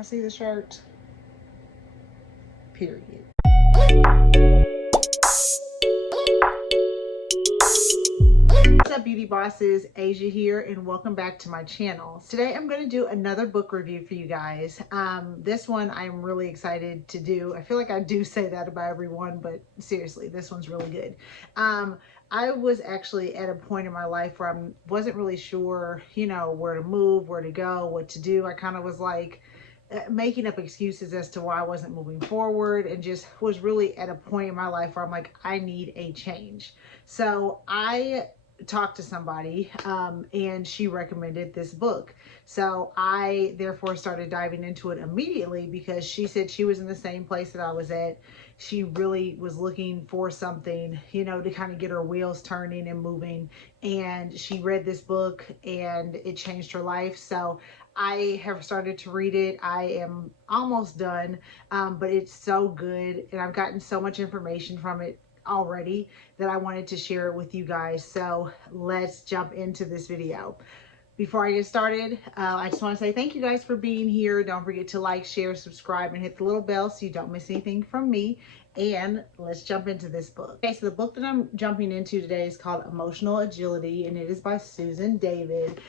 I see the shirt. Period. What's up, beauty bosses? Asia here, and welcome back to my channel. Today I'm going to do another book review for you guys. This one I'm really excited to do. I feel like I do say that about everyone, but seriously, this one's really good. I was actually at a point in my life where I wasn't really sure, where to move, where to go, what to do. I kind of was like making up excuses as to why I wasn't moving forward, and just was really at a point in my life where I'm like, I need a change. So I talked to somebody and she recommended this book. So I therefore started diving into it immediately because she said she was in the same place that I was at. She really was looking for something, to kind of get her wheels turning and moving. And she read this book and it changed her life. So I have started to read it. I am almost done, but it's so good. And I've gotten so much information from it already that I wanted to share it with you guys. So let's jump into this video. Before I get started, I just want to say thank you guys for being here. Don't forget to like, share, subscribe, and hit the little bell so you don't miss anything from me. And let's jump into this book. Okay, so the book that I'm jumping into today is called Emotional Agility, and it is by Susan David.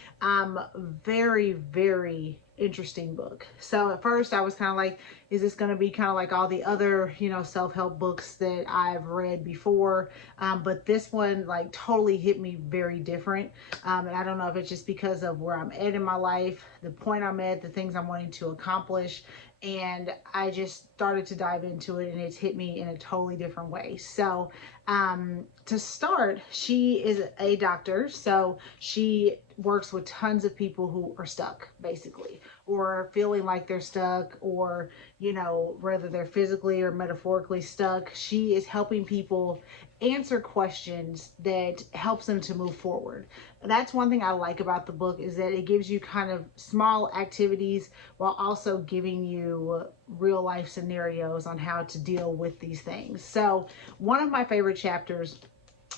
Very, very interesting book. So at first I was kind of like, is this going to be kind of like all the other, self-help books that I've read before? But this one like totally hit me very different. And I don't know if it's just because of where I'm at in my life, the point I'm at, the things I'm wanting to accomplish. And I just started to dive into it, and it's hit me in a totally different way. So to start, she is a doctor, so she works with tons of people who are stuck, basically, or feeling like they're stuck, or whether they're physically or metaphorically stuck. She is helping people answer questions that helps them to move forward. That's one thing I like about the book, is that it gives you kind of small activities while also giving you real life scenarios on how to deal with these things. So one of my favorite chapters,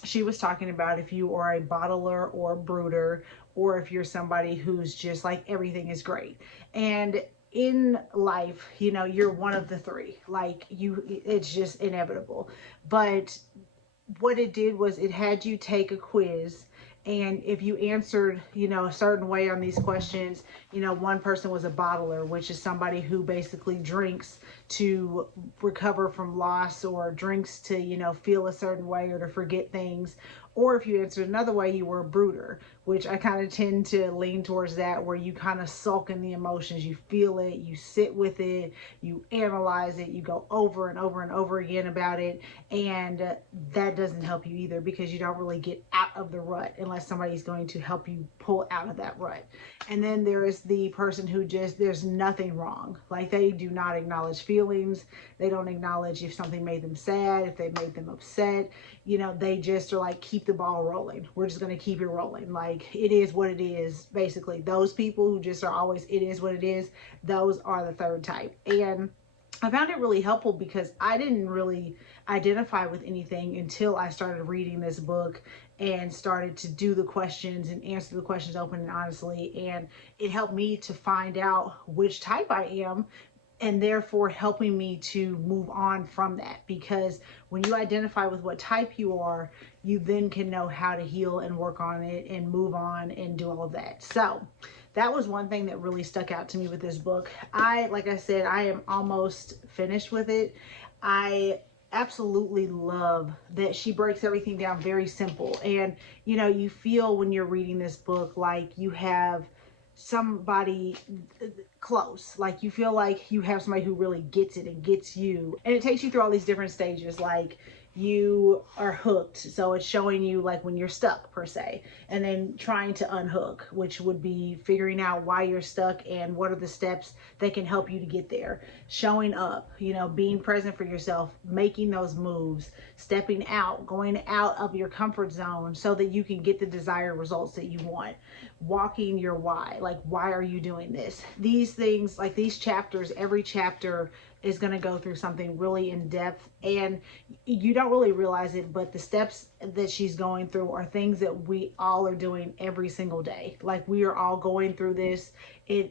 she was talking about if you are a bottler or a brooder, or if you're somebody who's just like everything is great. And in life, you're one of the three. Like it's just inevitable. But what it did was it had you take a quiz, and if you answered a certain way on these questions, one person was a bottler, which is somebody who basically drinks to recover from loss, or drinks to feel a certain way or to forget things. Or if you answered another way, you were a brooder, which I kind of tend to lean towards that, where you kind of sulk in the emotions. You feel it, you sit with it, you analyze it, you go over and over and over again about it. And that doesn't help you either, because you don't really get out of the rut unless somebody's going to help you pull out of that rut. And then there is the person who just, there's nothing wrong. Like they do not acknowledge feelings. They don't acknowledge if something made them sad, if they made them upset. They just are like, keep the ball rolling. We're just going to keep it rolling. Like it is what it is. Basically, those people who just are always, it is what it is. Those are the third type. And I found it really helpful because I didn't really identify with anything until I started reading this book and started to do the questions and answer the questions open and honestly. And it helped me to find out which type I am, and therefore helping me to move on from that. Because when you identify with what type you are, you then can know how to heal and work on it and move on and do all of that. So that was one thing that really stuck out to me with this book. Like I said, I am almost finished with it. I absolutely love that she breaks everything down very simple. And you feel when you're reading this book like you have somebody close, like you feel like you have somebody who really gets it and gets you. And it takes you through all these different stages. Like you are hooked, so it's showing you like when you're stuck per se, and then trying to unhook, which would be figuring out why you're stuck and what are the steps that can help you to get there. Showing up, being present for yourself, making those moves, stepping out, going out of your comfort zone so that you can get the desired results that you want. walking your why. Like, why are you doing this? These things, like these chapters, every chapter is going to go through something really in depth, and you don't really realize it, but the steps that she's going through are things that we all are doing every single day. Like, we are all going through this.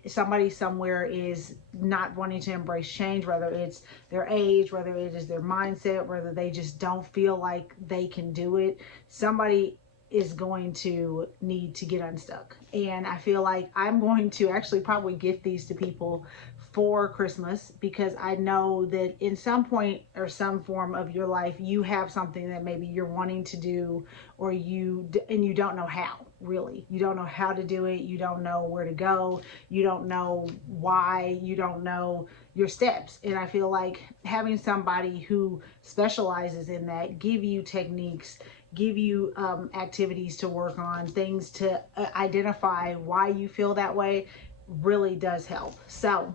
Somebody somewhere is not wanting to embrace change, whether it's their age, whether it is their mindset, whether they just don't feel like they can do it. Somebody is going to need to get unstuck. And I feel like I'm going to actually probably gift these to people for Christmas, because I know that in some point or some form of your life, you have something that maybe you're wanting to do, or you don't know how. Really, you don't know how to do it. You don't know where to go. You don't know why. You don't know your steps. And I feel like having somebody who specializes in that, give you techniques, give you activities to work on, things to identify why you feel that way, really does help. So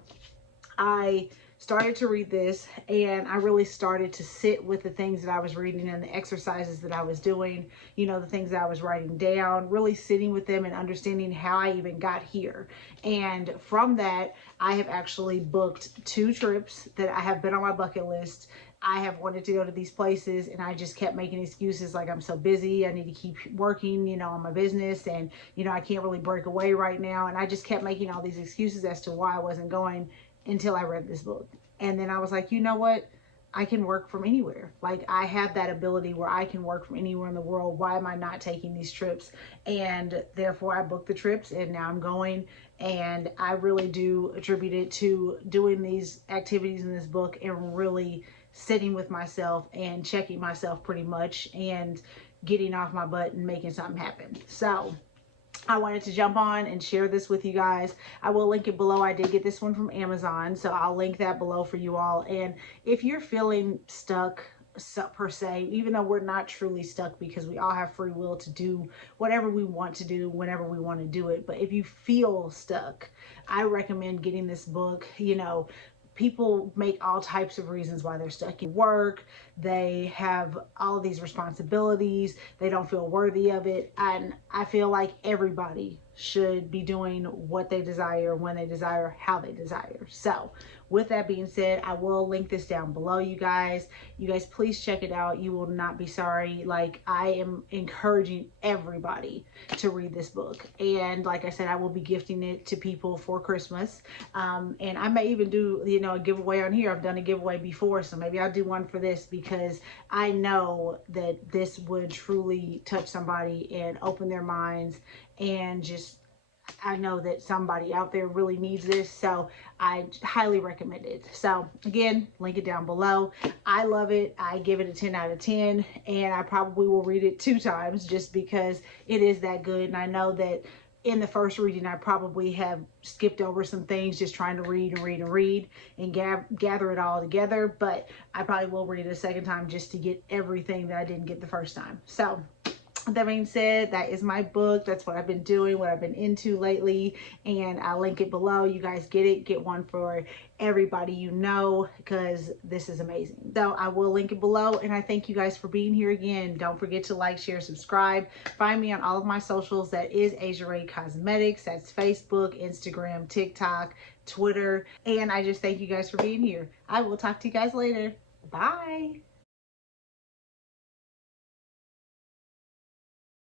I started to read this, and I really started to sit with the things that I was reading and the exercises that I was doing, you know, the things that I was writing down, really sitting with them and understanding how I even got here. And from that, I have actually booked 2 trips that I have been on my bucket list. I have wanted to go to these places, and I just kept making excuses like, I'm so busy, I need to keep working, you know, on my business, and, you know, I can't really break away right now. And I just kept making all these excuses as to why I wasn't going, until I read this book. And then I was like, you know what? I can work from anywhere. Like, I have that ability where I can work from anywhere in the world. Why am I not taking these trips? And therefore I booked the trips, and now I'm going. And I really do attribute it to doing these activities in this book and really sitting with myself and checking myself pretty much, and getting off my butt and making something happen. So I wanted to jump on and share this with you guys. I will link it below. I did get this one from Amazon, so I'll link that below for you all. And if you're feeling stuck, per se, even though we're not truly stuck, because we all have free will to do whatever we want to do whenever we want to do it, but if you feel stuck, I recommend getting this book. You know, people make all types of reasons why they're stuck in work. They have all of these responsibilities. They don't feel worthy of it. And I feel like everybody should be doing what they desire, when they desire, how they desire. So with that being said, I will link this down below, you guys. You guys, please check it out. You will not be sorry. Like, I am encouraging everybody to read this book. And like I said, I will be gifting it to people for Christmas. And I may even do, you know, a giveaway on here. I've done a giveaway before, so maybe I'll do one for this, because I know that this would truly touch somebody and open their minds, and just, I know that somebody out there really needs this, so I highly recommend it. So again, link it down below. I love it. I give it a 10 out of 10, and I probably will read it 2 times just because it is that good. And I know that in the first reading, I probably have skipped over some things, just trying to read and read and read and gather it all together. But I probably will read it a second time just to get everything that I didn't get the first time. So that being said, that is my book. That's what I've been doing, what I've been into lately, and I'll link it below. You guys get it. Get one for everybody you know, because this is amazing. So I will link it below, and I thank you guys for being here again. Don't forget to like, share, subscribe. Find me on all of my socials. That is Asia Rae Cosmetics. That's Facebook, Instagram, TikTok, Twitter, and I just thank you guys for being here. I will talk to you guys later. Bye.